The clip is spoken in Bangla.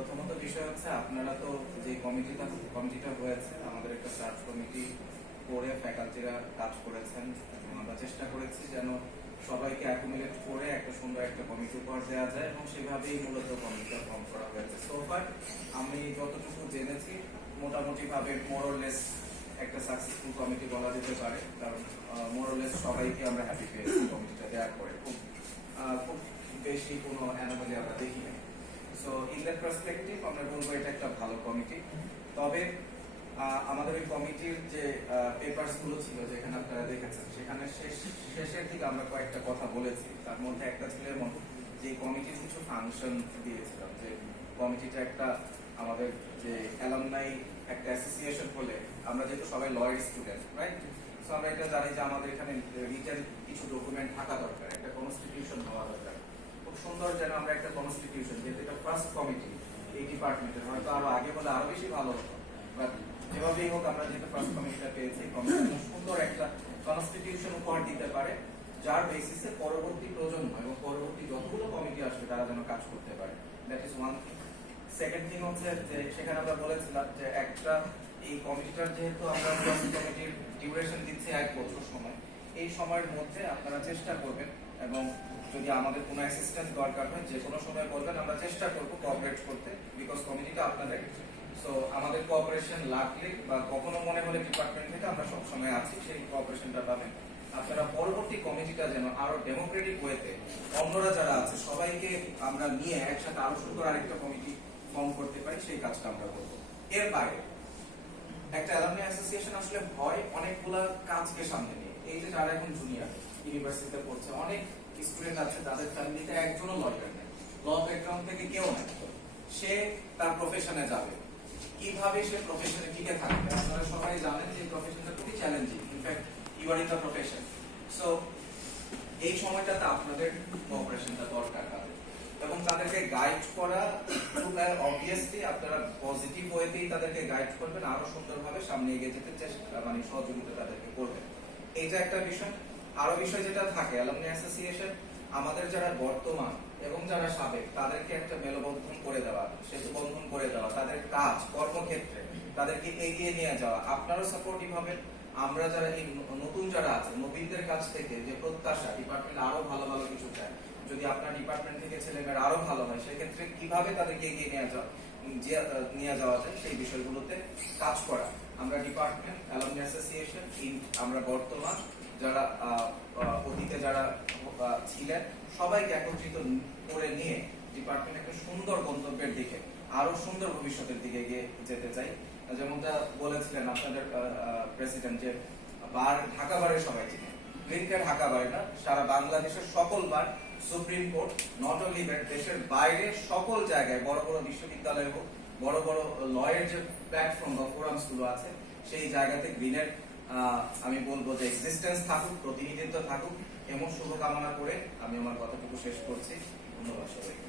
প্রথমত বিষয় হচ্ছে আপনারা তো যে কমিটিটা হয়েছে আমাদের একটা সার্চ কমিটি করে ফ্যাকাল্টিরা কাজ করেছেন এবং আমরা চেষ্টা করেছি যেন সবাইকে অ্যাকুমুলেট করে একটা সুন্দর একটা কমিটি উপহার দেওয়া যায় এবং সেভাবেই মূলত কমিটিটা ফর্ম করা হয়েছে। সোফার আমি যতটুকু জেনেছি মোটামুটি ভাবে মোরলেস একটা সাকসেসফুল কমিটি বলা যেতে পারে, কারণ মোরলেস সবাইকে আমরা হ্যাপি পেয়েছি কমিটিটা দেওয়ার পরে। খুব বেশি কোনো অ্যানোমালি আমরা দেখি না। সো ইন দ্যাট পার্সপেক্টিভ আমরা বলবো এটা একটা ভালো কমিটি। তবে আমাদের ওই কমিটির যে পেপারস গুলো ছিল যেখানে আপনারা দেখেছেন সেখানে শেষের দিকে আমরা কয়েকটা কথা বলেছি। তার মধ্যে একটা ছিল এমন যে কমিটির কিছু ফাংশন দিয়েছিলাম, যে কমিটিটা একটা আমাদের যে অ্যালামনাই একটা অ্যাসোসিয়েশন হলে আমরা যেহেতু সবাই লয়ার স্টুডেন্ট, রাইট? সো আমরা এটা জানি যে আমাদের এখানে রিটেন কিছু ডকুমেন্ট থাকা দরকার, একটা কনস্টিটিউশন হওয়া দরকার। খুব সুন্দর যেন আমরা একটা কনস্টিটিউশন, যেহেতু এটা ফার্স্ট কমিটি এই ডিপার্টমেন্টের, হয়তো আরো আগে বলে আরো বেশি ভালো হতো, বাট যেভাবেই হোক আমরা যেহেতু ফার্স্ট কমিটিটা পেয়েছি, কমিটি সুন্দর একটা কনস্টিটিউশন উপহার দিতে পারে যার বেসিসে পরবর্তী প্রজন্ম এবং পরবর্তী যতগুলো কমিটি আসবে তারা যেন কাজ করতে পারে। That is one thing. Second thing হচ্ছে যে সেখানে আমরা বলেছিলাম যে একটা এই কমিটিটার যেহেতু আমরা কমিটির ডিউরেশন দিচ্ছি 1 বছর সময়, এই সময়ের মধ্যে আপনারা চেষ্টা করবেন এবং যদি আমাদের কোনো অ্যাসিস্ট্যান্স দরকার হয় যে কোনো সময় বলবেন, আমরা চেষ্টা করবো কোঅপারেট করতে, বিকজ কমিটিটা আপনাদের। সো আমাদের কোঅপারেশন লাগলে বা কখনো মনে হলে ডিপার্টমেন্ট থেকে আমরা সবসময় আছি, সেই কোঅপারেশনটা পাবেন। আপনারা পরবর্তী কমিটিটা যেন আরো ডেমোক্রেটিক ওয়েতে অন্যরা যারা আছে সবাইকে আমরা নিয়ে একসাথে আরো সুন্দর আরেকটা কমিটি ফর্ম করতে পারি, সেই কাজটা আমরা করবো। এর বাইরে একটা অ্যালামনি অ্যাসোসিয়েশন আসলে হয় অনেকগুলা কাজকে সামনে নিয়ে। এই যে যারা এখন জুনিয়র ইউনিভার্সিটিতে পড়ছে, অনেক স্টুডেন্ট আছে তাদের ফ্যামিলিতে একজনও লয়ার নেই, ল ব্যাকগ্রাউন্ড থেকে কেউ নাই, সে তার প্রফেশনে যাবে কিভাবে, সে প্রফেশনে টিকে থাকবে? আপনারা সবাই জানেন যে প্রফেশনটা খুবই challenging, in fact you are in the profession. So এই সময়টাতে আপনাদের কোঅপারেশনটা দরকার তাদের, এবং তাদেরকে গাইড করা অবভিয়াসলি আপনারা পজিটিভ ওয়েতেই তাদেরকে গাইড করবেন, আরো সুন্দরভাবে সামনে এগিয়ে যেতে চেষ্টা সহযোগিতা তাদেরকে করবেন। এইটা একটা বিষয়। আরো বিষয় যেটা থাকে অ্যালামনি অ্যাসোসিয়েশন, আমাদের যারা বর্তমান এবং যারা সাবেক তাদেরকে একটা মেলবন্ধন করে দেওয়া, সেতু বন্ধন করে দেওয়া, তাদের কাজ কর্মক্ষেত্রে তাদেরকে এগিয়ে নিয়ে যাওয়া। আপনারও সাপোর্টিভ হবেন। আমরা যারা এই নতুন যারা আছে নবীনদের কাছ থেকে যে প্রত্যাশা ডিপার্টমেন্ট আরো ভালো ভালো কিছু চায়, যদি আপনার ডিপার্টমেন্ট থেকে ছেলেমেয়েরা আরো ভালো হয় সেক্ষেত্রে কিভাবে তাদেরকে এগিয়ে নিয়ে যাওয়া যায় সেই বিষয়গুলোতে কাজ করা। আমরা ডিপার্টমেন্ট অ্যালামনি অ্যাসোসিয়েশন আমরা বর্তমান যারা অতীতে যারা ছিলেন সবাইকে একত্রিত করে নিয়ে ডিপার্টমেন্ট একটা সুন্দর গন্তব্যের দিকে, আরো সুন্দর ভবিষ্যতের দিকে এগিয়ে যেতে চাই। যেমনটা বলেছিলেন আপনাদের প্রেসিডেন্ট যে ঢাকা বারে সবাই চিনে, গ্রিন কার্ড ঢাকা বারে না, সারা বাংলাদেশের সকল বার সুপ্রিম কোর্ট, নট অনলি দেশের বাইরে সকল জায়গায় বড় বড় বিশ্ববিদ্যালয় হোক, বড় বড় লয়ের যে প্ল্যাটফর্ম বা ফোরামস গুলো আছে সেই জায়গাতে গ্রিনের আমি বলবো যে এক্সিস্টেন্স থাকুক, প্রতিনিধিত্ব থাকুক, এমন শুভকামনা করে আমি আমার কথাটুকু শেষ করছি। ধন্যবাদ সবাইকে।